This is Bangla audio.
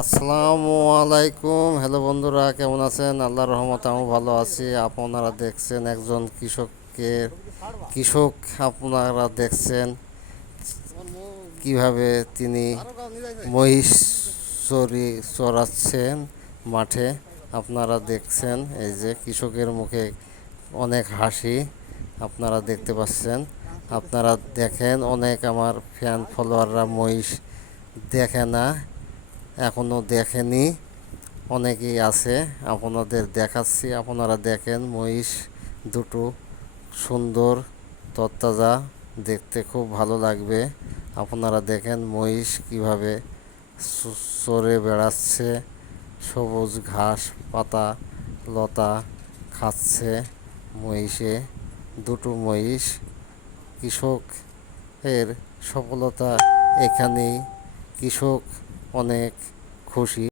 আসসালামু আলাইকুম। হ্যালো বন্ধুরা, কেমন আছেন? আল্লাহর রহমতে আমি ভালো আছি। আপনারা দেখছেন একজন কৃষক। আপনারা দেখছেন কিভাবে তিনি মহিষ চড়াচ্ছেন মাঠে। আপনারা দেখছেন এই যে কৃষকের মুখে অনেক হাসি আপনারা দেখতে পাচ্ছেন। আপনারা দেখেন, অনেক আমার ফ্যান ফলোয়াররা মহিষ দেখে না, এখনো দেখেনি, অনেকেই আছে। আপনাদের দেখাচ্ছি, আপনারা দেখেন মহিষ দুটো সুন্দর, তরতাজা, দেখতে খুব ভালো লাগবে। আপনারা দেখেন মহিষ কিভাবে চরে বেড়াচ্ছে, সবুজ ঘাস পাতা লতা খাচ্ছে মহিষে। দুটো মহিষ। কৃষকের সফলতা এখানেই। কৃষক অনেক খুশি।